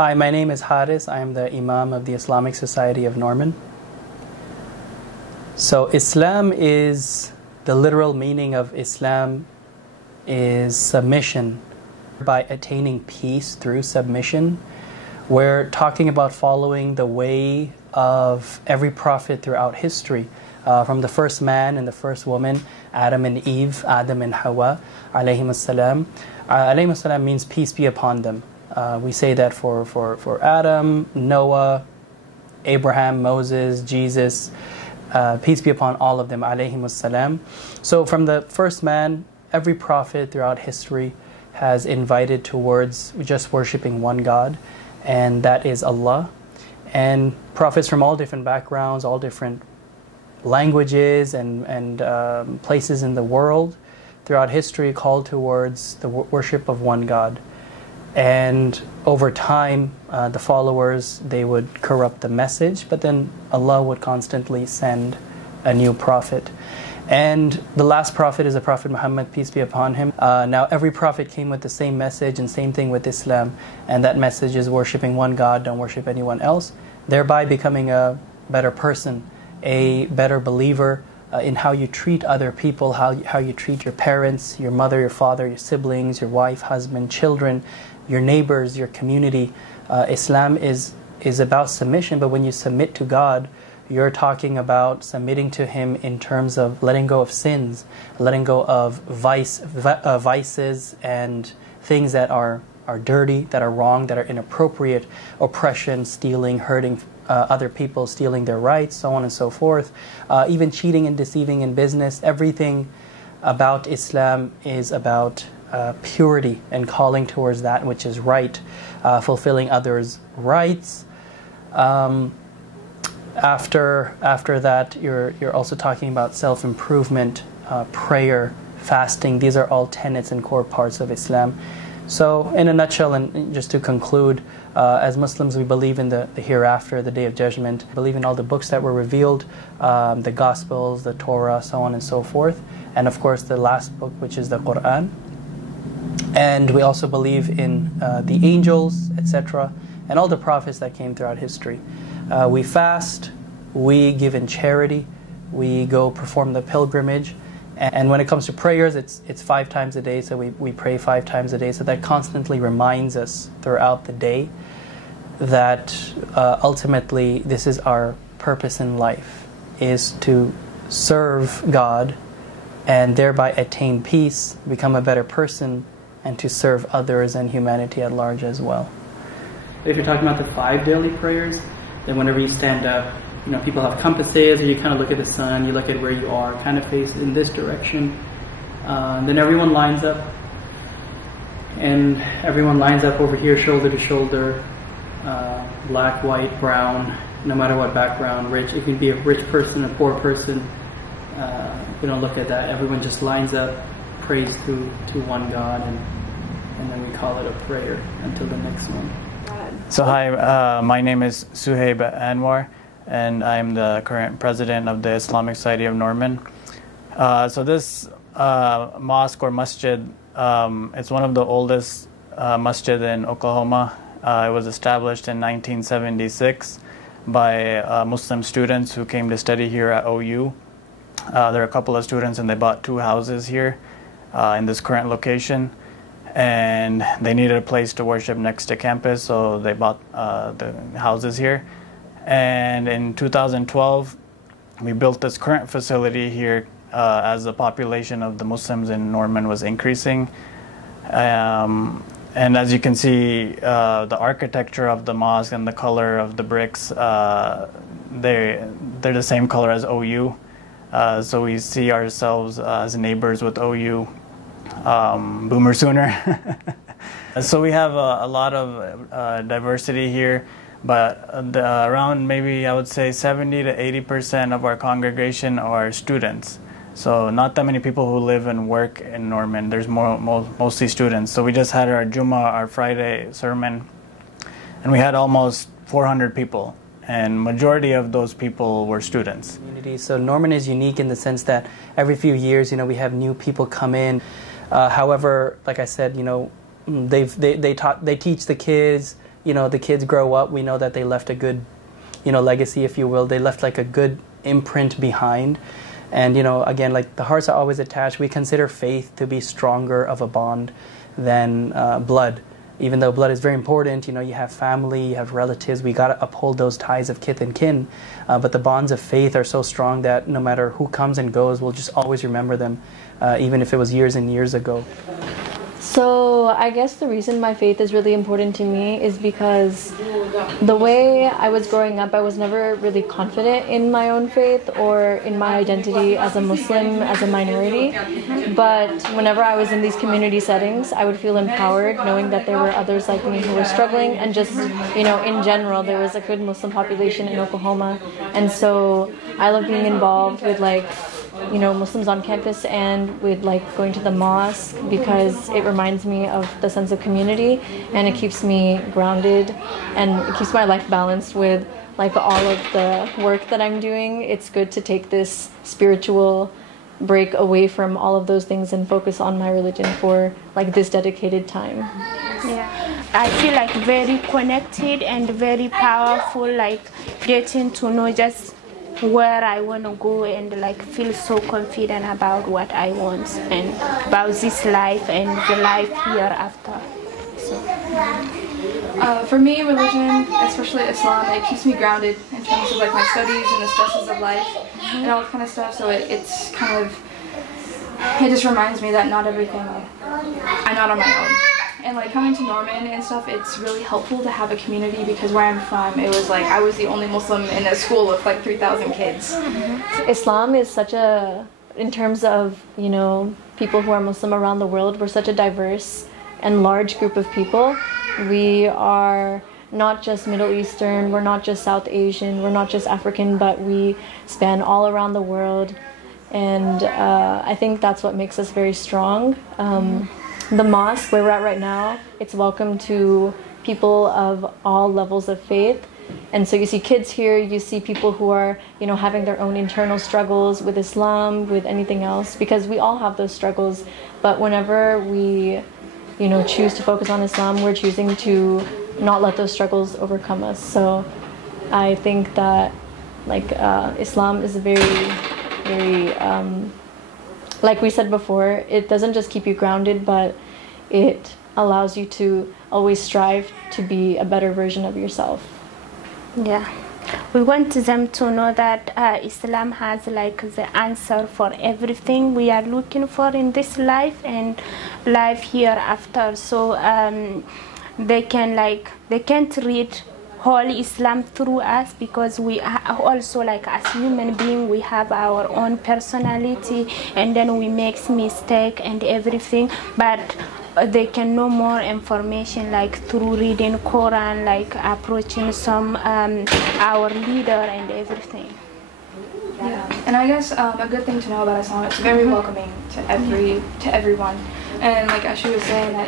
Hi, my name is Haris. I am the Imam of the Islamic Society of Norman. So Islam is, the literal meaning of Islam is submission. By attaining peace through submission, we're talking about following the way of every prophet throughout history. From the first man and the first woman, Adam and Eve, Adam and Hawa, alayhim as-salam. Alayhim as-salam means peace be upon them. We say that for Adam, Noah, Abraham, Moses, Jesus, peace be upon all of them, alayhim as-salam. So from the first man, every prophet throughout history has invited towards just worshiping one God, and that is Allah. And prophets from all different backgrounds, all different languages and places in the world throughout history called towards the worship of one God. And over time, the followers, they would corrupt the message, but then Allah would constantly send a new prophet. And the last prophet is the Prophet Muhammad, peace be upon him. Now every prophet came with the same message, and same thing with Islam, and that message is worshiping one God, don't worship anyone else, thereby becoming a better person, a better believer in how you treat other people, how you treat your parents, your mother, your father, your siblings, your wife, husband, children, your neighbors, your community. Islam is about submission, but when you submit to God, you're talking about submitting to Him in terms of letting go of sins, letting go of vices and things that are dirty, that are wrong, that are inappropriate, oppression, stealing, hurting other people, stealing their rights, so on and so forth. Even cheating and deceiving in business. Everything about Islam is about purity and calling towards that which is right, fulfilling others' rights. After that, you're also talking about self-improvement, prayer, fasting. These are all tenets and core parts of Islam. So in a nutshell, and just to conclude, as Muslims we believe in the hereafter, the Day of Judgment, believe in all the books that were revealed, the Gospels, the Torah, so on and so forth, and of course the last book, which is the Quran. And we also believe in the angels, etc., and all the prophets that came throughout history. We fast, we give in charity, we go perform the pilgrimage, and when it comes to prayers, it's 5 times a day, so we pray 5 times a day, so that constantly reminds us throughout the day that ultimately this is our purpose in life, is to serve God and thereby attain peace, become a better person, and to serve others and humanity at large as well. If you're talking about the 5 daily prayers, then whenever you stand up, people have compasses, or you kind of look at the sun, you look at where you are, kind of face in this direction. Then everyone lines up, and everyone lines up over here, shoulder to shoulder, black, white, brown, no matter what background, rich. It can be a rich person, a poor person. We don't look at that. Everyone just lines up, prays to one God, and then we call it a prayer until the next one. So hi, my name is Suhaib Anwar, and I'm the current president of the Islamic Society of Norman. So this mosque or masjid, it's one of the oldest masjid in Oklahoma. It was established in 1976 by Muslim students who came to study here at OU. There are a couple of students, and they bought 2 houses here in this current location. And they needed a place to worship next to campus, so they bought the houses here. And in 2012, we built this current facility here as the population of the Muslims in Norman was increasing. And as you can see, the architecture of the mosque and the color of the bricks, they're the same color as OU. So we see ourselves as neighbors with OU. Boomer sooner. So we have a lot of diversity here, but around maybe I would say 70 to 80% of our congregation are students. So not that many people who live and work in Norman. There's mostly students. So we just had our Jummah, our Friday sermon, and we had almost 400 people. And majority of those people were students. So Norman is unique in the sense that every few years, we have new people come in. However, like I said, they teach the kids the kids grow up, we know that they left a good, legacy, if you will. They left like a good imprint behind. And, again, like the hearts are always attached. We consider faith to be stronger of a bond than blood. Even though blood is very important, you have family, you have relatives, we got to uphold those ties of kith and kin. But the bonds of faith are so strong that no matter who comes and goes, we'll just always remember them, even if it was years and years ago. So I guess the reason my faith is really important to me is because the way I was growing up, I was never really confident in my own faith or in my identity as a Muslim, as a minority. But whenever I was in these community settings, I would feel empowered knowing that there were others like me who were struggling, and just, in general, there was a good Muslim population in Oklahoma. And so I love being involved with Muslims on campus and with going to the mosque, because it reminds me of the sense of community, and it keeps me grounded and it keeps my life balanced with all of the work that I'm doing. It's good to take this spiritual break away from all of those things and focus on my religion for this dedicated time. Yeah, I feel very connected and very powerful, getting to know just where I want to go and feel so confident about what I want and about this life and the life hereafter. For me, religion, especially Islam, it keeps me grounded in terms of my studies and the stresses of life and all that kind of stuff. So it just reminds me that not everything, I'm not on my own. And coming to Norman and stuff, it's really helpful to have a community, because where I'm from, it was I was the only Muslim in a school with 3,000 kids. Islam is in terms of, people who are Muslim around the world, we're such a diverse and large group of people. We are not just Middle Eastern, we're not just South Asian, we're not just African, but we span all around the world. And I think that's what makes us very strong. The mosque where we're at right now, it's welcome to people of all levels of faith. And so you see kids here, you see people who are, having their own internal struggles with Islam, with anything else, because we all have those struggles. But whenever we, choose to focus on Islam, we're choosing to not let those struggles overcome us. So I think that, Islam is very, very, like we said before, it doesn't just keep you grounded, but it allows you to always strive to be a better version of yourself. Yeah, we want them to know that Islam has the answer for everything we are looking for in this life and life hereafter. So they can't read whole Islam through us, because we are also as human beings, we have our own personality, and then we make mistake and everything. But they can know more information through reading Quran, approaching some our leader and everything. Yeah, and I guess a good thing to know about Islam, it's very welcoming to everyone, and as she was saying, that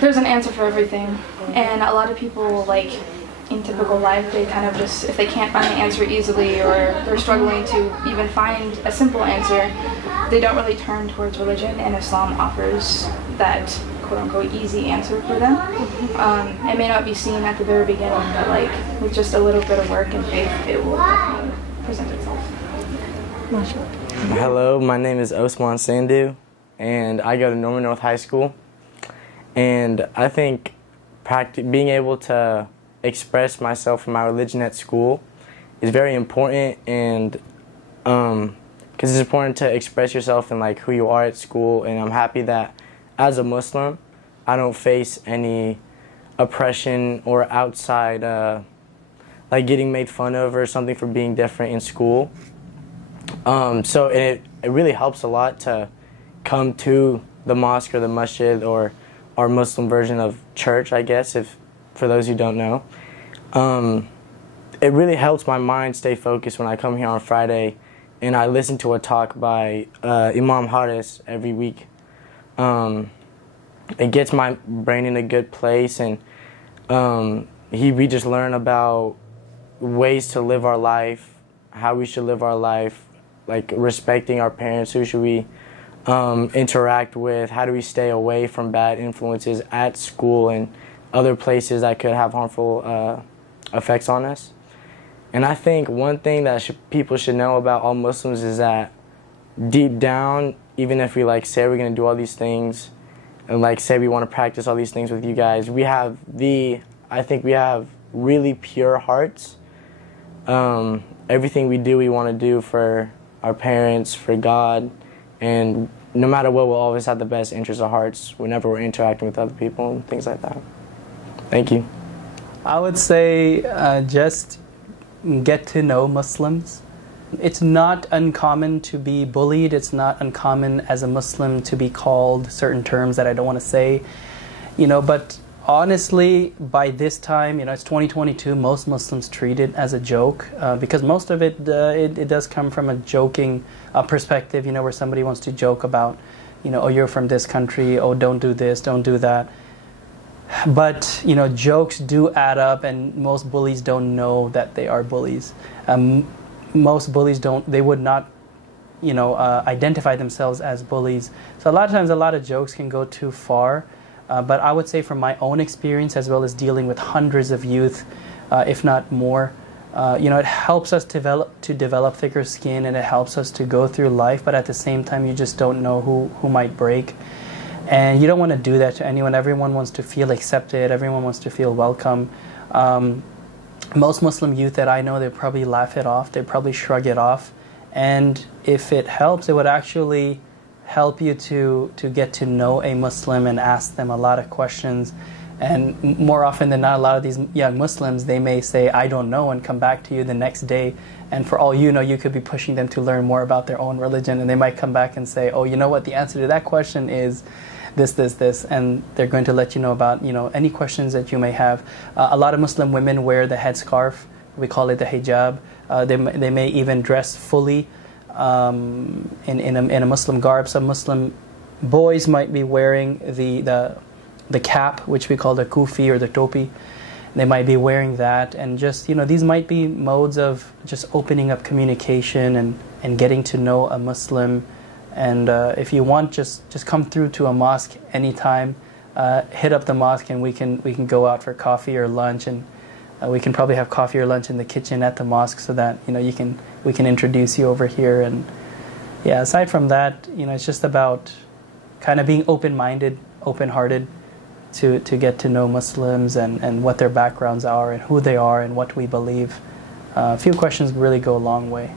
there's an answer for everything. And a lot of people, in typical life, they kind of just, if they can't find the answer easily, or they're struggling to even find a simple answer, they don't really turn towards religion, and Islam offers that quote-unquote easy answer for them. It may not be seen at the very beginning, but with just a little bit of work and faith, it will definitely present itself. Hello, my name is Osman Sandhu, and I go to Norman North High School. And I think being able to express myself in my religion at school is very important, and because it's important to express yourself and who you are at school. And I'm happy that as a Muslim, I don't face any oppression or outside, getting made fun of or something for being different in school. So it really helps a lot to come to the mosque or the masjid, or our Muslim version of church, I guess, for those who don't know. It really helps my mind stay focused when I come here on Friday and I listen to a talk by Imam Haris every week. It gets my brain in a good place, and we just learn about ways to live our life, how we should live our life, respecting our parents, who should we interact with, how do we stay away from bad influences at school, and other places that could have harmful effects on us. And I think one thing that people should know about all Muslims is that deep down, even if we say we're going to do all these things and say we want to practice all these things with you guys, I think we have really pure hearts. Everything we do, we want to do for our parents, for God, and no matter what, we'll always have the best interests of hearts whenever we're interacting with other people and things like that. Thank you. I would say just get to know Muslims. It's not uncommon to be bullied. It's not uncommon as a Muslim to be called certain terms that I don't want to say, but honestly, by this time, it's 2022, most Muslims treat it as a joke because most of it does come from a joking perspective, where somebody wants to joke about, oh, you're from this country, oh, don't do this, don't do that. But, jokes do add up, and most bullies don't know that they are bullies. Most bullies would not, identify themselves as bullies. So a lot of times, a lot of jokes can go too far. But I would say from my own experience, as well as dealing with hundreds of youth, if not more, it helps us to develop thicker skin, and it helps us to go through life. But at the same time, you just don't know who might break. And you don't want to do that to anyone. Everyone wants to feel accepted. Everyone wants to feel welcome. Most Muslim youth that I know, they probably laugh it off. They probably shrug it off. And if it helps, it would actually help you to get to know a Muslim and ask them a lot of questions. And more often than not, a lot of these young Muslims, they may say, I don't know, and come back to you the next day. And for all you know, you could be pushing them to learn more about their own religion. And they might come back and say, oh, you know what, the answer to that question is this. And they're going to let you know about, any questions that you may have. A lot of Muslim women wear the headscarf. We call it the hijab. They may even dress fully in a Muslim garb. Some Muslim boys might be wearing the cap, which we call the kufi or the topi. They might be wearing that, and just these might be modes of just opening up communication and getting to know a Muslim. And if you want, just come through to a mosque anytime. Hit up the mosque, and we can go out for coffee or lunch, and we can probably have coffee or lunch in the kitchen at the mosque, so that we can introduce you over here. And yeah, aside from that, it's just about kind of being open-minded, open-hearted to get to know Muslims and what their backgrounds are and who they are and what we believe. A few questions really go a long way.